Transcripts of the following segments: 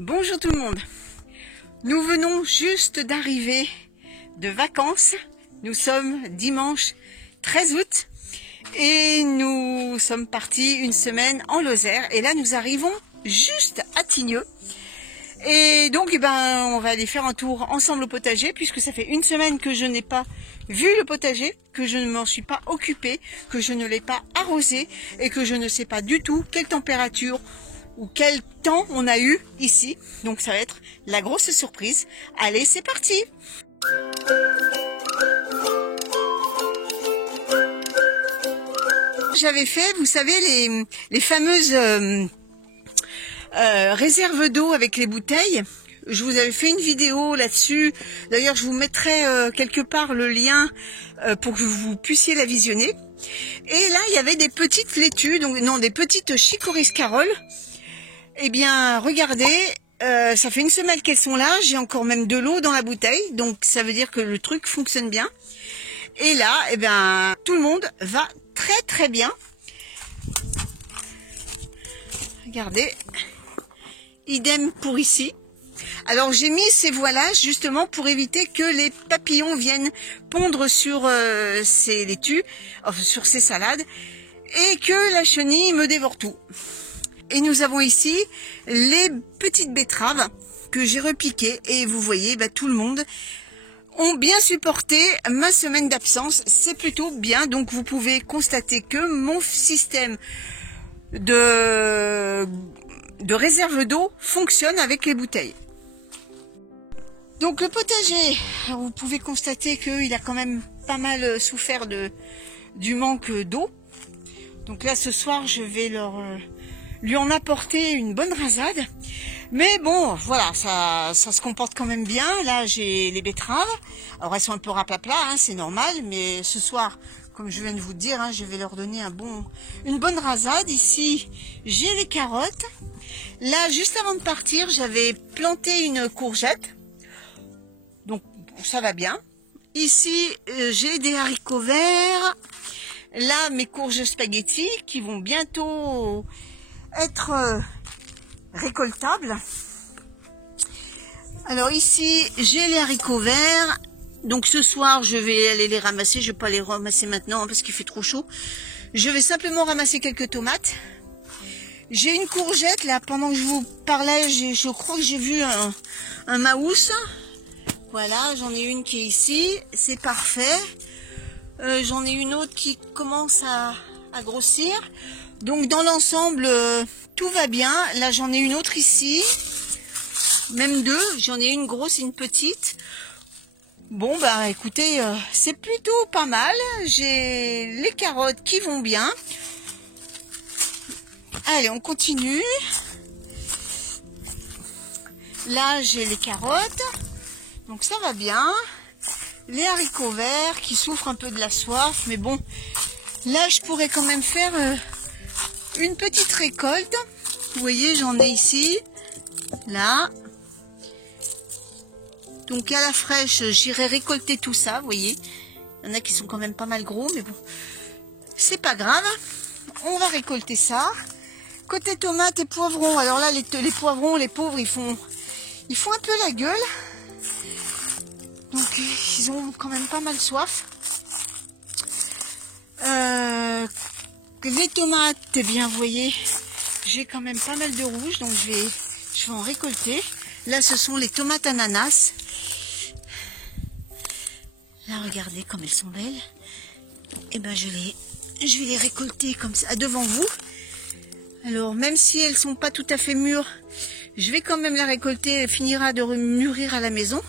Bonjour tout le monde. Nous venons juste d'arriver de vacances. Nous sommes dimanche 13 août et nous sommes partis une semaine en Lozère. Et là, nous arrivons juste à Tignieux. Et donc, on va aller faire un tour ensemble au potager puisque ça fait une semaine que je n'ai pas vu le potager, que je ne m'en suis pas occupée, que je ne l'ai pas arrosé et que je ne sais pas du tout quelle température ou quel temps on a eu ici. Donc ça va être la grosse surprise. Allez, c'est parti! J'avais fait, vous savez, les fameuses réserves d'eau avec les bouteilles. Je vous avais fait une vidéo là-dessus. D'ailleurs, je vous mettrai quelque part le lien pour que vous puissiez la visionner. Et là, il y avait des petites laitues, donc non, des petites chicoris caroles. Eh bien, regardez, ça fait une semaine qu'elles sont là. J'ai encore même de l'eau dans la bouteille, donc ça veut dire que le truc fonctionne bien. Et là, tout le monde va très très bien. Regardez, idem pour ici. Alors j'ai mis ces voilages justement pour éviter que les papillons viennent pondre sur ces laitues, enfin, sur ces salades, et que la chenille me dévore tout. Et nous avons ici les petites betteraves que j'ai repiquées. Et vous voyez, tout le monde ont bien supporté ma semaine d'absence. C'est plutôt bien. Donc vous pouvez constater que mon système de réserve d'eau fonctionne avec les bouteilles. Donc le potager, vous pouvez constater qu'il a quand même pas mal souffert du manque d'eau. Donc là ce soir je vais lui en apporter une bonne rasade. Mais bon, voilà, ça se comporte quand même bien. Là, j'ai les betteraves. Alors, elles sont un peu rapapla, c'est normal. Mais ce soir, comme je viens de vous dire, je vais leur donner une bonne rasade. Ici, j'ai les carottes. Là, juste avant de partir, j'avais planté une courgette. Donc, ça va bien. Ici, j'ai des haricots verts. Là, mes courges spaghetti qui vont bientôt être récoltables. Alors ici j'ai les haricots verts, donc ce soir je vais aller les ramasser. Je vais pas les ramasser maintenant parce qu'il fait trop chaud. Je vais simplement ramasser quelques tomates. J'ai une courgette là, pendant que je vous parlais, je crois que j'ai vu un maousse. Voilà, j'en ai une qui est ici, c'est parfait. J'en ai une autre qui commence à grossir. Donc dans l'ensemble, tout va bien. Là, j'en ai une autre ici. Même deux. J'en ai une grosse et une petite. Bon, écoutez, c'est plutôt pas mal. J'ai les carottes qui vont bien. Allez, on continue. Là, j'ai les carottes. Donc ça va bien. Les haricots verts qui souffrent un peu de la soif. Mais bon, là, je pourrais quand même faire une petite récolte. Vous voyez, j'en ai ici, là. Donc à la fraîche, j'irai récolter tout ça, vous voyez. Il y en a qui sont quand même pas mal gros, mais bon, c'est pas grave. On va récolter ça. Côté tomates et poivrons, alors là, les poivrons, les pauvres, ils font un peu la gueule. Donc ils ont quand même pas mal soif. Les tomates, eh bien, vous voyez, j'ai quand même pas mal de rouge, donc je vais en récolter. Là, ce sont les tomates ananas. Là, regardez comme elles sont belles. Et je vais les récolter comme ça, devant vous. Alors, même si elles sont pas tout à fait mûres, je vais quand même la récolter. Elle finira de mûrir à la maison.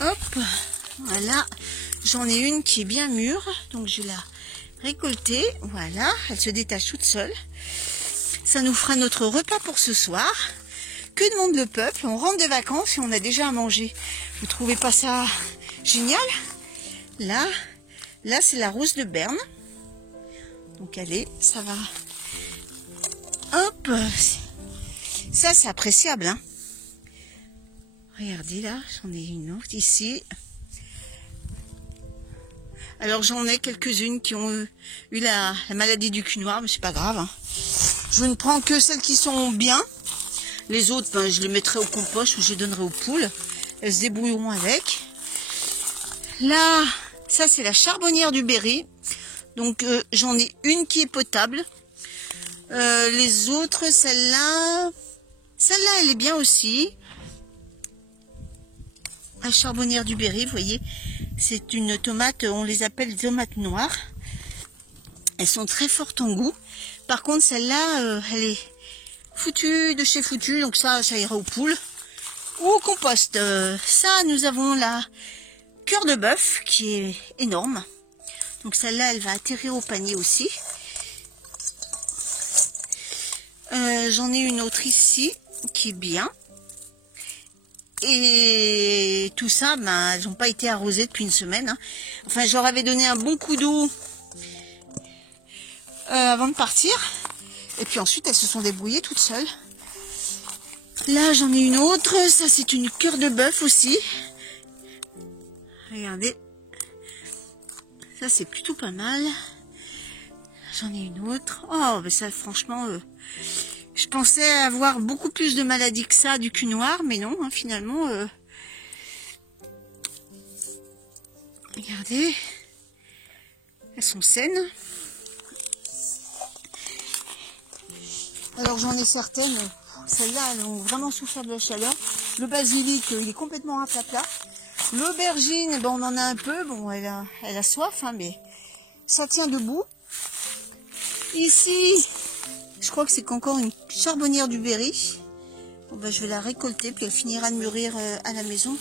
Hop, voilà. J'en ai une qui est bien mûre, donc je vais la récolter. Voilà, elle se détache toute seule. Ça nous fera notre repas pour ce soir. Que demande le peuple? On rentre de vacances et on a déjà à manger. Vous trouvez pas ça génial? Là c'est la rose de Berne. Donc allez, ça va. Hop, ça c'est appréciable, Regardez là, j'en ai une autre ici. Alors j'en ai quelques-unes qui ont eu la maladie du cul noir, mais c'est pas grave, hein. Je ne prends que celles qui sont bien. Les autres, ben, je les mettrai au compost ou je les donnerai aux poules. Elles se débrouilleront avec. Là, ça c'est la charbonnière du Berry. Donc j'en ai une qui est potable. Les autres, celle-là elle est bien aussi. La charbonnière du Berry, vous voyez, c'est une tomate, on les appelle tomates noires. Elles sont très fortes en goût. Par contre, celle-là, elle est foutue de chez foutu, donc ça ira aux poules. Ou au compost. Ça, nous avons la cœur de bœuf qui est énorme. Donc celle-là, elle va atterrir au panier aussi. J'en ai une autre ici qui est bien. Et tout ça, ben, elles n'ont pas été arrosées depuis une semaine, hein. Enfin, je leur avais donné un bon coup d'eau avant de partir. Et puis ensuite, elles se sont débrouillées toutes seules. Là, j'en ai une autre. Ça, c'est une cœur de bœuf aussi. Regardez. Ça, c'est plutôt pas mal. J'en ai une autre. Oh, ben ça, franchement... je pensais avoir beaucoup plus de maladies que ça du cul noir, mais non, hein, finalement. Regardez, elles sont saines. Alors j'en ai certaines, celles-là, elles ont vraiment souffert de la chaleur. Le basilic, il est complètement rapapla. L'aubergine, ben, on en a un peu, bon, elle a soif, hein, mais ça tient debout. Ici... je crois que c'est encore une charbonnière du Berry. Bon, ben, je vais la récolter, puis elle finira de mûrir à la maison.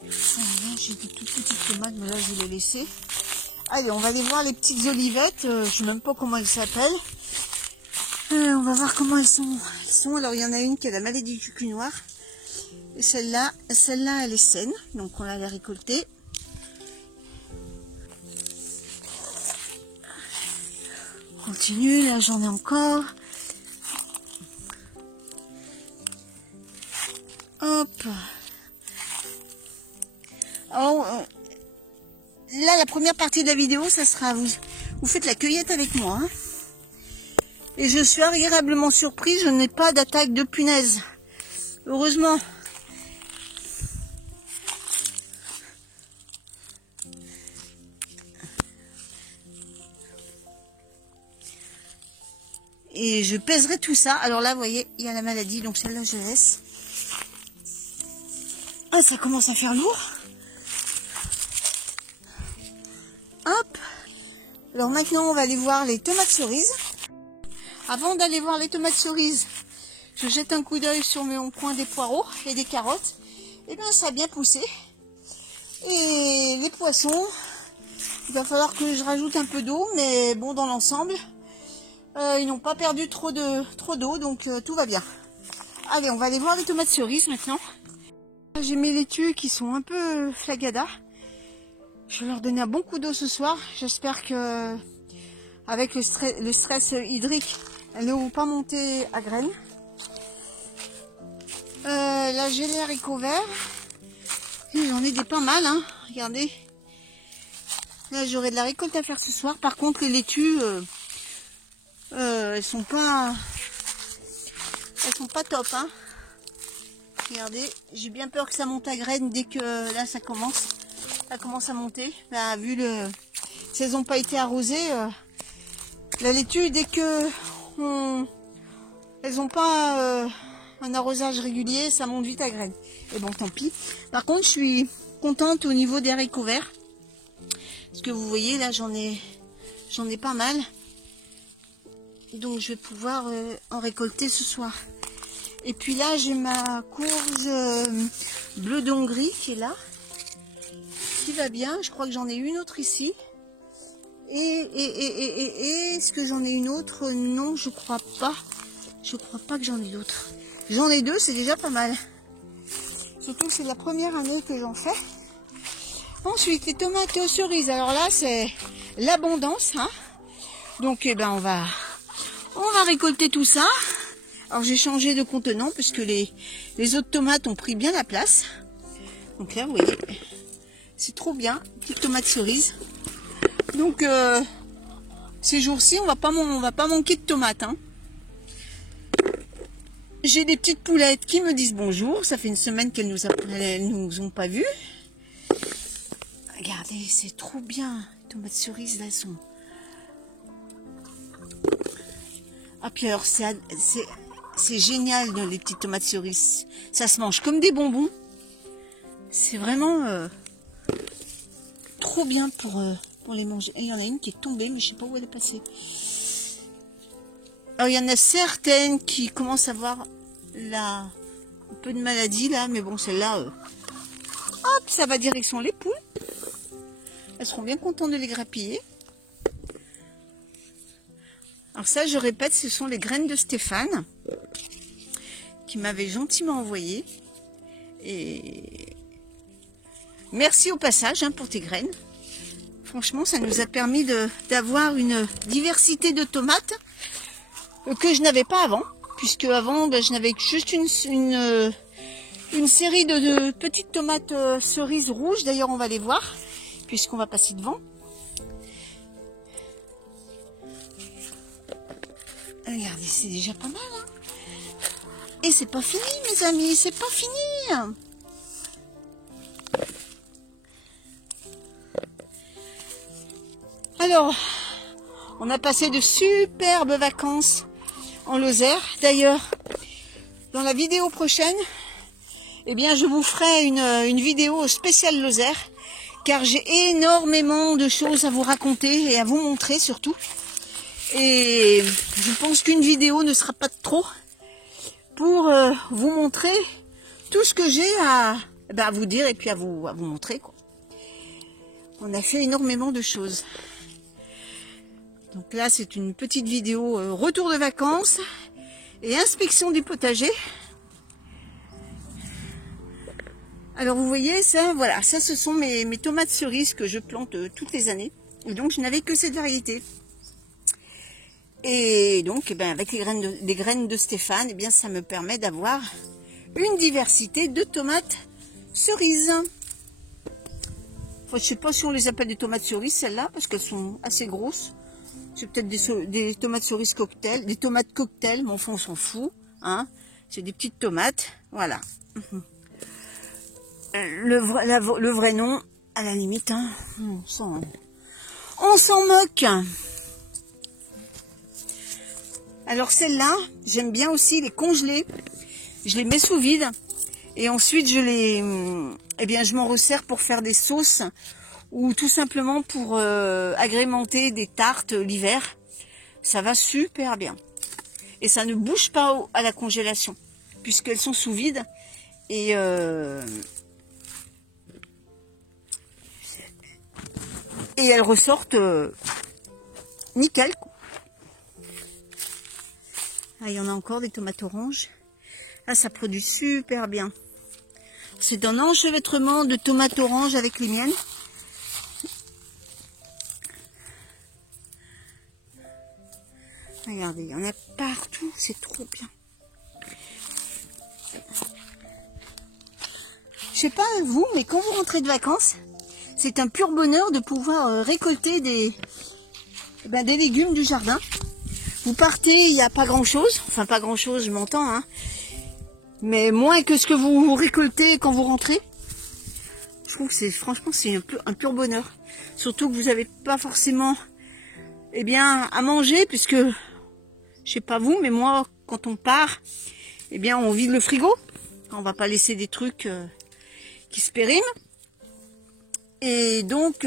Voilà, j'ai des toutes petites tomates, mais là je vais les laisser. Allez, on va aller voir les petites olivettes. Je ne sais même pas comment elles s'appellent. On va voir comment elles sont. Alors, il y en a une qui a la maladie du cul noir. Et celle-là, elle est saine. Donc, on va la récolter. Continue, là j'en ai encore. Hop. Alors, là, la première partie de la vidéo, ça sera vous faites la cueillette avec moi, hein. Et je suis agréablement surprise, je n'ai pas d'attaque de punaise. Heureusement. Et je pèserai tout ça. Alors là, vous voyez, il y a la maladie, donc celle-là, je laisse. Ah, ça commence à faire lourd. Hop. Alors maintenant, on va aller voir les tomates cerises. Avant d'aller voir les tomates cerises, je jette un coup d'œil sur mon coin des poireaux et des carottes. Et bien, ça a bien poussé. Et les poissons, il va falloir que je rajoute un peu d'eau, mais bon, dans l'ensemble, ils n'ont pas perdu trop d'eau, donc tout va bien. Allez, on va aller voir les tomates cerises maintenant. J'ai mes laitues qui sont un peu flagada. Je vais leur donner un bon coup d'eau ce soir. J'espère que avec le stress hydrique, elles ne vont pas monter à graines. Là, j'ai les haricots verts. J'en ai des pas mal, hein. Regardez. Là, j'aurai de la récolte à faire ce soir. Par contre, les laitues, elles sont pas top, hein. Regardez, j'ai bien peur que ça monte à graines dès que là ça commence à monter. Là, vu si elles n'ont pas été arrosées, la laitue, dès que elles n'ont pas un arrosage régulier, ça monte vite à graines. Et bon, tant pis. Par contre, je suis contente au niveau des haricots verts. Parce que vous voyez, là, j'en ai pas mal. Donc, je vais pouvoir en récolter ce soir. Et puis là, j'ai ma courge bleu d'Hongrie qui est là. Qui va bien. Je crois que j'en ai une autre ici. Et est-ce que j'en ai une autre? Non, je crois pas. Je crois pas que j'en ai d'autres. J'en ai deux, c'est déjà pas mal. Surtout que c'est la première année que j'en fais. Ensuite, les tomates cerises. Alors là, c'est l'abondance, hein. Donc, eh ben, on va récolter tout ça. Alors, j'ai changé de contenant puisque les autres tomates ont pris bien la place. Donc là, vous voyez, c'est trop bien, petite tomate cerise. Donc, ces jours-ci, on va pas manquer de tomates. Hein. J'ai des petites poulettes qui me disent bonjour. Ça fait une semaine qu'elles nous ont pas vues. Regardez, c'est trop bien. Les tomates cerises, là, elles sont... Ah, puis alors, c'est génial, les petites tomates cerises. Ça se mange comme des bonbons. C'est vraiment trop bien pour les manger. Et il y en a une qui est tombée, mais je sais pas où elle est passée. Alors, il y en a certaines qui commencent à avoir un peu de maladie, là. Mais bon, celle-là, hop, ça va direction les poules. Elles seront bien contentes de les grappiller. Alors ça, je répète, ce sont les graines de Stéphane qui m'avait gentiment envoyé. Et merci au passage pour tes graines. Franchement, ça nous a permis d'avoir une diversité de tomates que je n'avais pas avant. Puisque avant, je n'avais que juste une série de petites tomates cerises rouges. D'ailleurs, on va les voir, puisqu'on va passer devant. Regardez, c'est déjà pas mal. Hein. Et c'est pas fini, mes amis, c'est pas fini. Alors, on a passé de superbes vacances en Lozère. D'ailleurs, dans la vidéo prochaine, eh bien, je vous ferai une vidéo spéciale Lozère, car j'ai énormément de choses à vous raconter et à vous montrer surtout. Et je pense qu'une vidéo ne sera pas de trop pour vous montrer tout ce que j'ai à vous dire et puis à vous montrer, quoi. On a fait énormément de choses. Donc là, c'est une petite vidéo retour de vacances et inspection du potager. Alors vous voyez, ça, voilà, ça ce sont mes tomates cerises que je plante toutes les années. Et donc je n'avais que cette variété. Et donc, avec les graines de Stéphane, ça me permet d'avoir une diversité de tomates cerises. Enfin, je sais pas si on les appelle des tomates cerises, celles-là, parce qu'elles sont assez grosses. C'est peut-être des tomates cerises cocktail, des tomates cocktail, mais enfin, on s'en fout. Hein. C'est des petites tomates, voilà. Le vrai nom, à la limite, hein, on s'en moque. Alors celles-là, j'aime bien aussi les congeler. Je les mets sous vide et ensuite je m'en resserre pour faire des sauces ou tout simplement pour agrémenter des tartes l'hiver. Ça va super bien et ça ne bouge pas à la congélation puisqu'elles sont sous vide et elles ressortent nickel. Ah, il y en a encore des tomates oranges. Ah, ça produit super bien. C'est un enchevêtrement de tomates oranges avec les miennes. Regardez, il y en a partout. C'est trop bien. Je sais pas vous, mais quand vous rentrez de vacances, c'est un pur bonheur de pouvoir récolter des légumes du jardin. Vous partez, il n'y a pas grand chose, enfin pas grand chose, je m'entends, hein, mais moins que ce que vous récoltez quand vous rentrez. Je trouve que franchement c'est un pur bonheur. Surtout que vous n'avez pas forcément à manger, puisque je sais pas vous, mais moi quand on part, on vide le frigo. On va pas laisser des trucs qui se périment. Et donc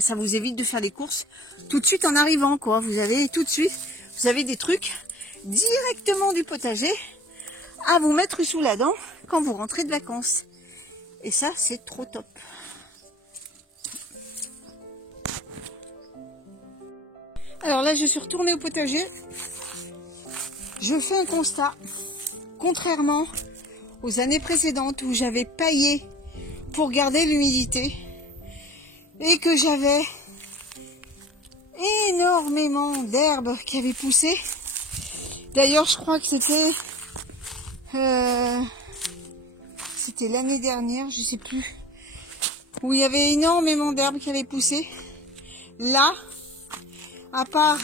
ça vous évite de faire des courses tout de suite en arrivant, quoi. Vous avez des trucs directement du potager à vous mettre sous la dent quand vous rentrez de vacances. Et ça, c'est trop top. Alors là, je suis retournée au potager. Je fais un constat. Contrairement aux années précédentes où j'avais paillé pour garder l'humidité et que j'avais énormément d'herbes qui avaient poussé. D'ailleurs, je crois que c'était l'année dernière, je sais plus, où il y avait énormément d'herbes qui avaient poussé. Là, à part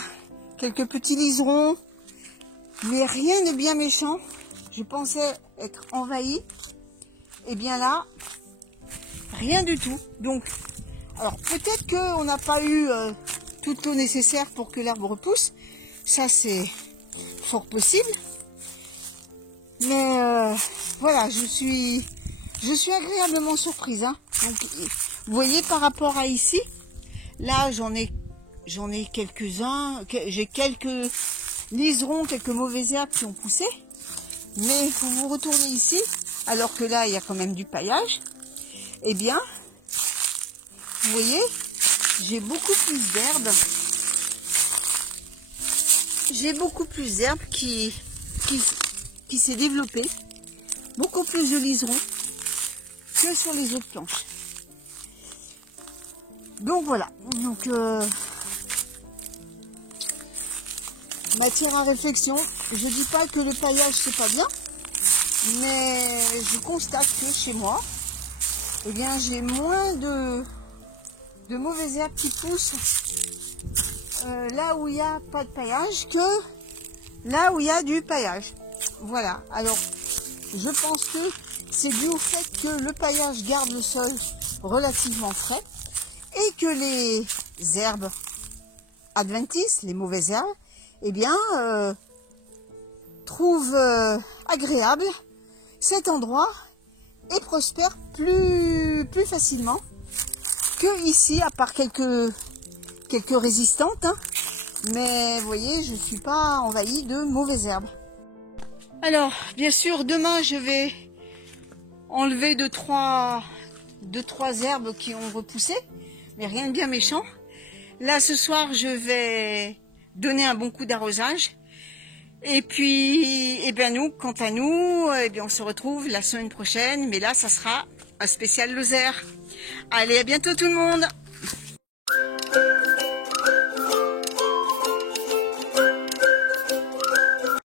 quelques petits liserons, mais rien de bien méchant, je pensais être envahi. Et bien là, rien du tout. Donc, alors peut-être qu'on n'a pas eu toute l'eau nécessaire pour que l'herbe repousse. Ça, c'est fort possible. Mais voilà, je suis agréablement surprise. Hein. Donc, vous voyez, par rapport à ici, là, j'en ai quelques-uns. J'ai quelques liserons, quelques mauvaises herbes qui ont poussé. Mais quand vous retournez ici, alors que là, il y a quand même du paillage, eh bien, vous voyez, j'ai beaucoup plus d'herbes. J'ai beaucoup plus d'herbes qui s'est développée, beaucoup plus de liserons que sur les autres planches. Donc voilà, donc matière à réflexion. Je dis pas que le paillage c'est pas bien, mais je constate que chez moi, eh bien j'ai moins de mauvaises herbes qui poussent là où il n'y a pas de paillage que là où il y a du paillage. Voilà, alors je pense que c'est dû au fait que le paillage garde le sol relativement frais et que les herbes adventices, les mauvaises herbes, eh bien trouvent agréable cet endroit et prospèrent plus facilement que ici, à part quelques résistantes, hein. Mais vous voyez, je ne suis pas envahie de mauvaises herbes. Alors, bien sûr, demain, je vais enlever deux, trois herbes qui ont repoussé, mais rien de bien méchant. Là, ce soir, je vais donner un bon coup d'arrosage. Et puis, eh bien nous, quant à nous, eh bien on se retrouve la semaine prochaine, mais là, ça sera un spécial Lozère. Allez, à bientôt tout le monde!